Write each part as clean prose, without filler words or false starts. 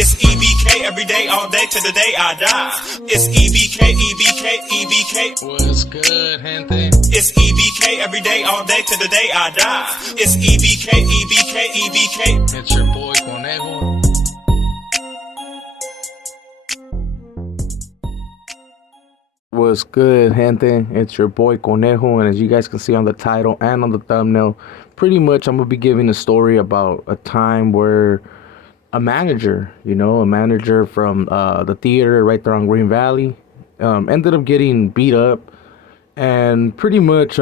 It's E.B.K every day, all day, to the day I die. It's E.B.K, E.B.K, E.B.K. What's good, gente? It's E.B.K every day, all day, to the day I die. It's E.B.K, E.B.K, E.B.K. It's your boy Conejo. What's good, gente? It's your boy Conejo, and as you guys can see on the title and on the thumbnail, pretty much I'm gonna be giving a story about a time where a manager, a manager from the theater right there on Green Valley, ended up getting beat up and pretty much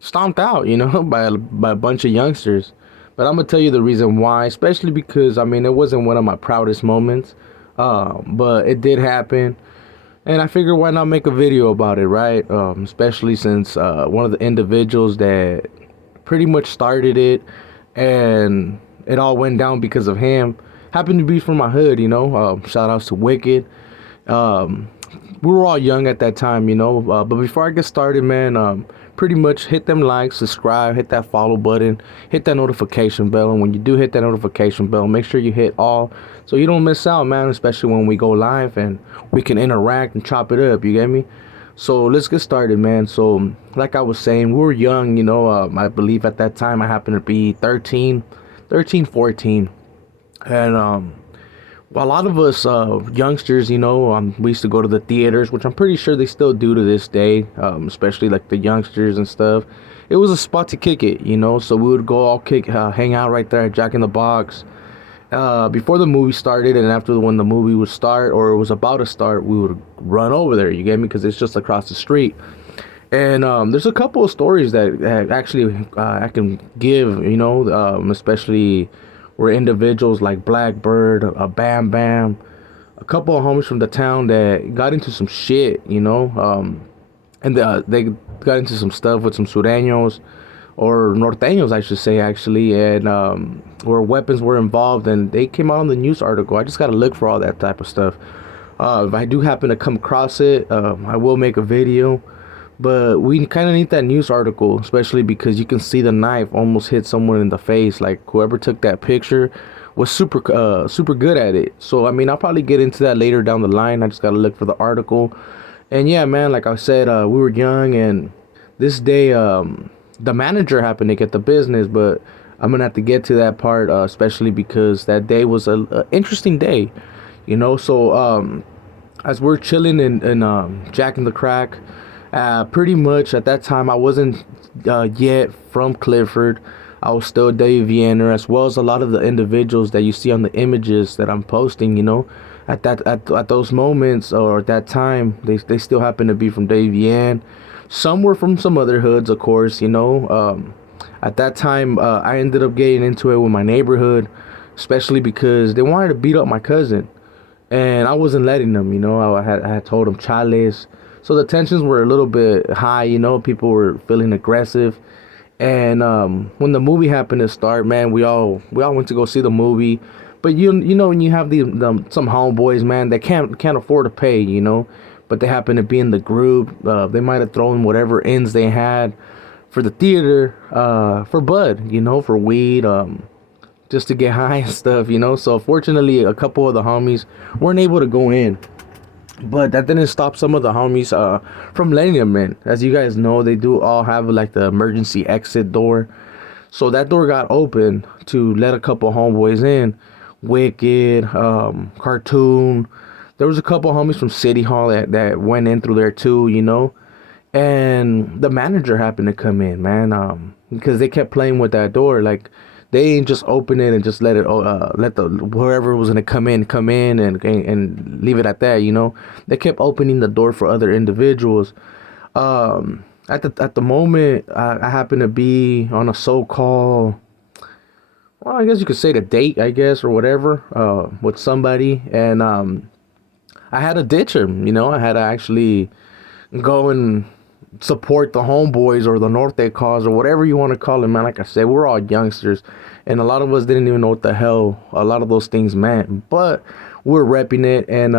stomped out, by a bunch of youngsters. But I'm gonna tell you the reason why, especially because it wasn't one of my proudest moments, but it did happen. And I figured, why not make a video about it, right? Especially since one of the individuals that pretty much started it, and it all went down because of him, happened to be from my hood, shout outs to Wicked. We were all young at that time, but before I get started, man, pretty much hit them likes, subscribe, hit that follow button, hit that notification bell. And when you do hit that notification bell, make sure you hit all so you don't miss out, man, especially when we go live and we can interact and chop it up, you get me? So let's get started, man. So like I was saying, we were young, I believe at that time I happened to be 13, 14. And a lot of us youngsters, we used to go to the theaters, which I'm pretty sure they still do to this day, especially like the youngsters and stuff. It was a spot to kick it, so we would go all hang out right there at Jack in the Box. Before the movie started, and after when the movie would start or it was about to start, we would run over there, you get me? Because it's just across the street. And there's a couple of stories that actually I can give, especially where individuals like Blackbird, Bam Bam, a couple of homies from the town that got into some shit, and they got into some stuff with some Sureños, or Norteños, I should say, actually, and where weapons were involved, and they came out on the news article. I just got to look for all that type of stuff. If I do happen to come across it, I will make a video. But we kind of need that news article, especially because you can see the knife almost hit someone in the face. Like, whoever took that picture was super good at it. So, I'll probably get into that later down the line. I just got to look for the article. And yeah, man, like I said, we were young, and this day, the manager happened to get the business, but I'm going to have to get to that part, especially because that day was an interesting day, So, as we're chilling in Jack in the Crack, pretty much at that time I wasn't yet from Clifford. I was still a Davianer, as well as a lot of the individuals that you see on the images that I'm posting, at those moments or at that time, they still happen to be from Davian. Some were from some other hoods, of course, at that time I ended up getting into it with my neighborhood, especially because they wanted to beat up my cousin, and I wasn't letting them. I had told them chales. So the tensions were a little bit high, people were feeling aggressive. And when the movie happened to start, man, we all went to go see the movie. But when you have some homeboys, man, that can't afford to pay, but they happen to be in the group. They might have thrown whatever ends they had for the theater, for bud, for weed, just to get high and stuff, So fortunately, a couple of the homies weren't able to go in. But that didn't stop some of the homies from letting them in. As you guys know, they do all have like the emergency exit door. So that door got open to let a couple homeboys in. Wicked, Cartoon. There was a couple homies from City Hall that went in through there too, And the manager happened to come in, man, because they kept playing with that door. Like, they ain't just open it and just let whoever was gonna come in and leave it at that, They kept opening the door for other individuals. At the moment, I happened to be on a so-called, well, I guess you could say the date, I guess, or whatever, with somebody, and I had to ditch him. I had to actually go and support the homeboys or the Norte cause or whatever you want to call it, man. Like I said, we're all youngsters, and a lot of us didn't even know what the hell a lot of those things meant, but we're repping it. And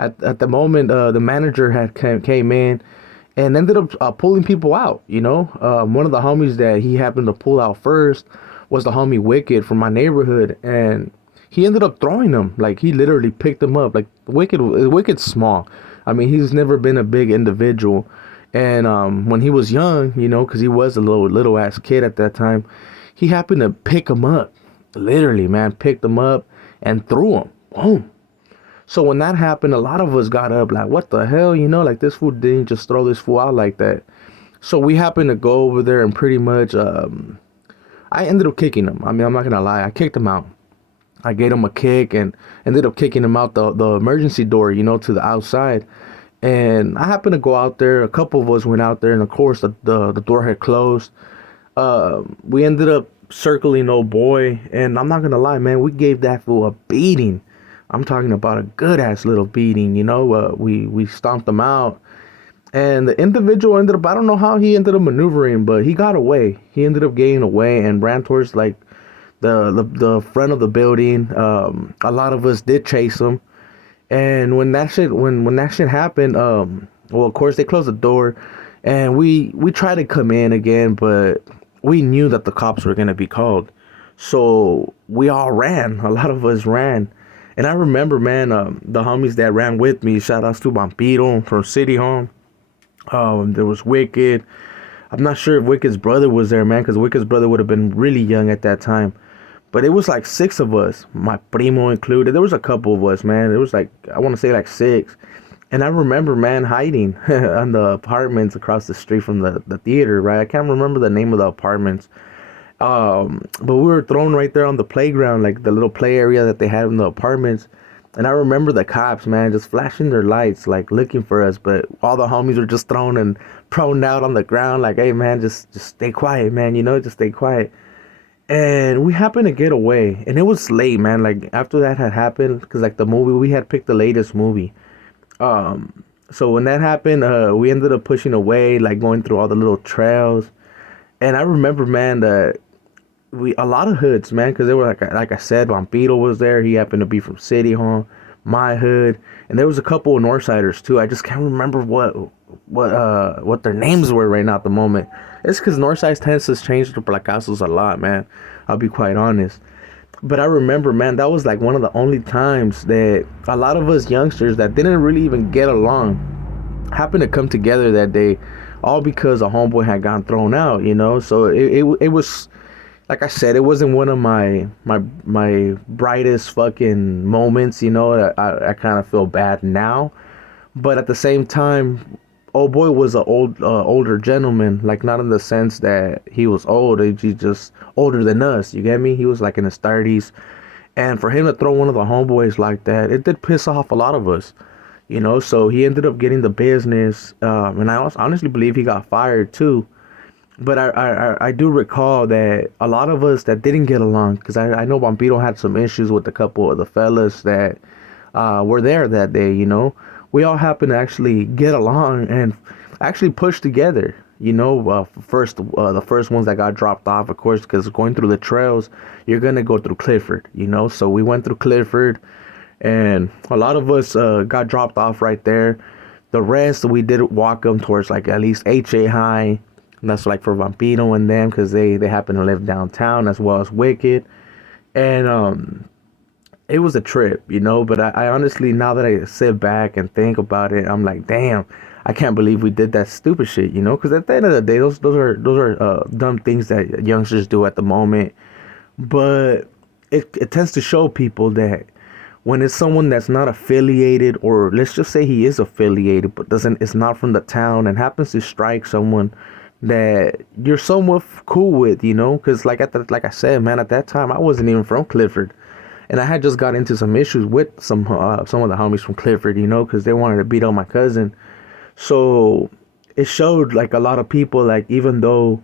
at the moment, the manager came in and ended up pulling people out. One of the homies that he happened to pull out first was the homie Wicked from my neighborhood, and he ended up throwing them. Like, he literally picked them up. Like, Wicked's small. I mean, he's never been a big individual. And when he was young, you know, because he was a little ass kid at that time, he happened to pick him up. Literally, man, picked him up and threw him. Boom. So when that happened, a lot of us got up like, what the hell, you know, like this fool didn't just throw this fool out like that. So we happened to go over there and pretty much, I ended up kicking him. I mean, I'm not gonna lie, I kicked him out. I gave him a kick and ended up kicking him out the emergency door, you know, to the outside. And I happened to go out there. A couple of us went out there, and of course the door had closed. We ended up circling old boy, and I'm not gonna lie, man, we gave that fool a beating. I'm talking about a good ass little beating, you know. We stomped him out, and the individual ended up, I don't know how he ended up maneuvering, but he got away. He ended up getting away and ran towards like the front of the building. A lot of us did chase him, and when that shit happened, well, of course they closed the door, and we tried to come in again, but we knew that the cops were gonna be called, so we all ran. A lot of us ran. And I remember, man, the homies that ran with me, shout outs to Vampiro from City Hall. There was Wicked. I'm not sure if Wicked's brother was there, man, because Wicked's brother would have been really young at that time. But it was like 6 of us, my primo included. There was a couple of us, man. It was like, I want to say like 6. And I remember, man, hiding on the apartments across the street from the theater, right? I can't remember the name of the apartments. But we were thrown right there on the playground, like the little play area that they had in the apartments. And I remember the cops, man, just flashing their lights, like looking for us. But all the homies were just thrown and prone out on the ground, like, hey, man, just stay quiet, man, you know, just stay quiet. And we happened to get away, and it was late, man. Like after that had happened, because like the movie, we had picked the latest movie. So when that happened, we ended up pushing away, like going through all the little trails. And I remember, man, that a lot of hoods, man, because they were like I said, Vampiro was there. He happened to be from City Hall, my hood, and there was a couple of Northsiders too. I just can't remember what their names were right now at the moment. It's because Northside tends to change their placazos a lot, man. I'll be quite honest. But I remember, man, that was like one of the only times that a lot of us youngsters that didn't really even get along happened to come together that day, all because a homeboy had gotten thrown out, you know. So it was, like I said, it wasn't one of my brightest fucking moments, you know. I kind of feel bad now, but at the same time, old boy was a older gentleman, like not in the sense that he was old, he's just older than us, you get me? He was like in his 30s, and for him to throw one of the homeboys like that, it did piss off a lot of us, you know. So he ended up getting the business, and I honestly believe he got fired too. But I do recall that a lot of us that didn't get along, because I know Vampiro had some issues with a couple of the fellas that were there that day, you know. We all happened to actually get along and actually push together, you know. The first ones that got dropped off, of course, because going through the trails, you're going to go through Clifford, you know. So we went through Clifford, and a lot of us got dropped off right there. The rest, we did walk them towards like at least H.A. High. And that's like for Vampiro and them, because they happen to live downtown, as well as Wicked. And it was a trip, you know. But I honestly, now that I sit back and think about it, I'm like, damn, I can't believe we did that stupid shit, you know. Because at the end of the day, those are dumb things that youngsters do at the moment. But it tends to show people that when it's someone that's not affiliated, or let's just say he is affiliated but is not from the town, and happens to strike someone that you're somewhat cool with, you know. Because like I said, man, at that time I wasn't even from Clifford, and I had just got into some issues with some of the homies from Clifford, you know, because they wanted to beat up my cousin. So it showed like a lot of people, like, even though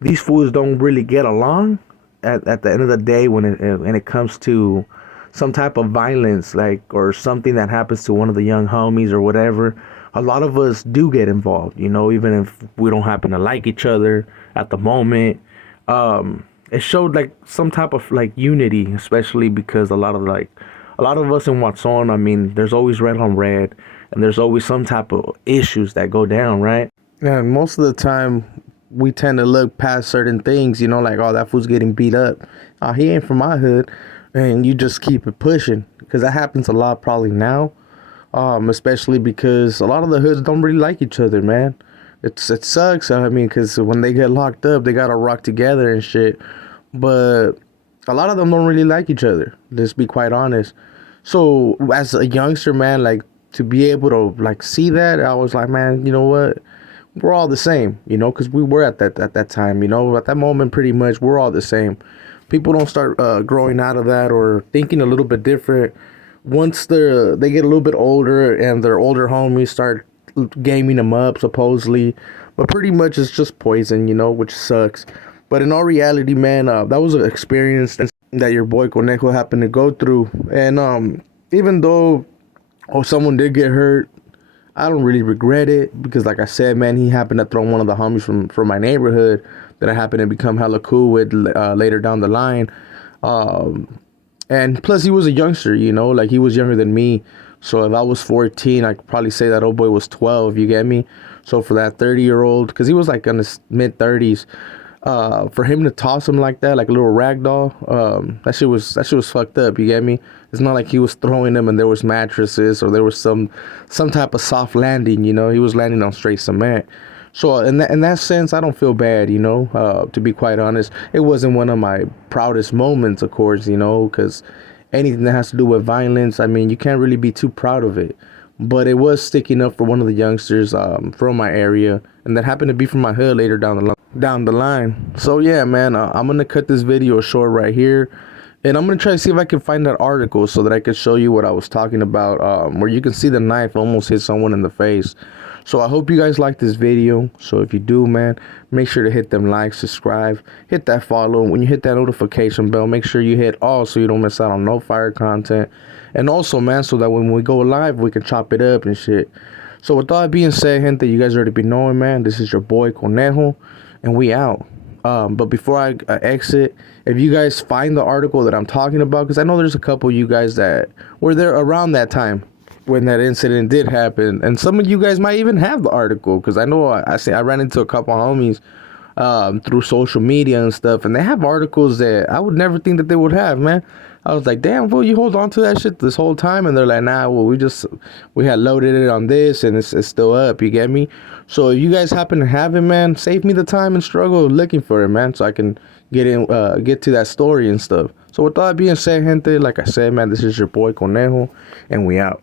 these fools don't really get along, at the end of the day, when it comes to some type of violence, like, or something that happens to one of the young homies or whatever, a lot of us do get involved, you know, even if we don't happen to like each other at the moment. It showed like some type of like unity, especially because a lot of us in Watson, I mean, there's always red on red, and there's always some type of issues that go down, right? And most of the time, we tend to look past certain things, you know, like, oh, that fool's getting beat up. He ain't from my hood. and you just keep it pushing, because that happens a lot probably now, especially because a lot of the hoods don't really like each other, man. It sucks. I mean, because when they get locked up, they gotta rock together and shit. But a lot of them don't really like each other. Let's be quite honest. So as a youngster, man, like to be able to like see that, I was like, man, you know what? We're all the same, you know, because we were at that time, you know, at that moment, pretty much we're all the same. People don't start growing out of that or thinking a little bit different once they get a little bit older and their older homies start gaming them up supposedly, but pretty much it's just poison, you know, which sucks. But in all reality, man, that was an experience that your boy Conejo happened to go through, and even though someone did get hurt, I don't really regret it, because like I said, man, he happened to throw one of the homies from my neighborhood that I happened to become hella cool with later down the line. And plus he was a youngster, you know, like he was younger than me. So if I was 14, I could probably say that old boy was 12, you get me? So for that 30-year-old, because he was like in his mid 30s, for him to toss him like that, like a little rag doll, that shit was fucked up. You get me? It's not like he was throwing them and there was mattresses or there was some type of soft landing. You know, he was landing on straight cement. So in that sense, I don't feel bad. You know, to be quite honest, it wasn't one of my proudest moments, of course. You know, because anything that has to do with violence, I mean, you can't really be too proud of it. But it was sticking up for one of the youngsters from my area, and that happened to be from my hood later down the line. So yeah, man, I'm gonna cut this video short right here, and I'm gonna try to see if I can find that article so that I could show you what I was talking about, where you can see the knife almost hit someone in the face. So I hope you guys like this video. So if you do, man, make sure to hit them likes, subscribe, hit that follow. When you hit that notification bell, make sure you hit all so you don't miss out on no fire content. And also, man, so that when we go live, we can chop it up and shit. So with all that being said, gente, you guys already be knowing, man, this is your boy Conejo, and we out. But before I exit, if you guys find the article that I'm talking about, because I know there's a couple of you guys that were there around that time when that incident did happen, and some of you guys might even have the article, because I know I ran into a couple homies through social media and stuff, and they have articles that I would never think that they would have, man. I was like, damn, fool, you hold on to that shit this whole time? And they're like, nah, well, we had loaded it on this, and it's still up, you get me? So if you guys happen to have it, man, save me the time and struggle looking for it, man, so I can get to that story and stuff. So with all that being said, gente, like I said, man, this is your boy Conejo, and we out.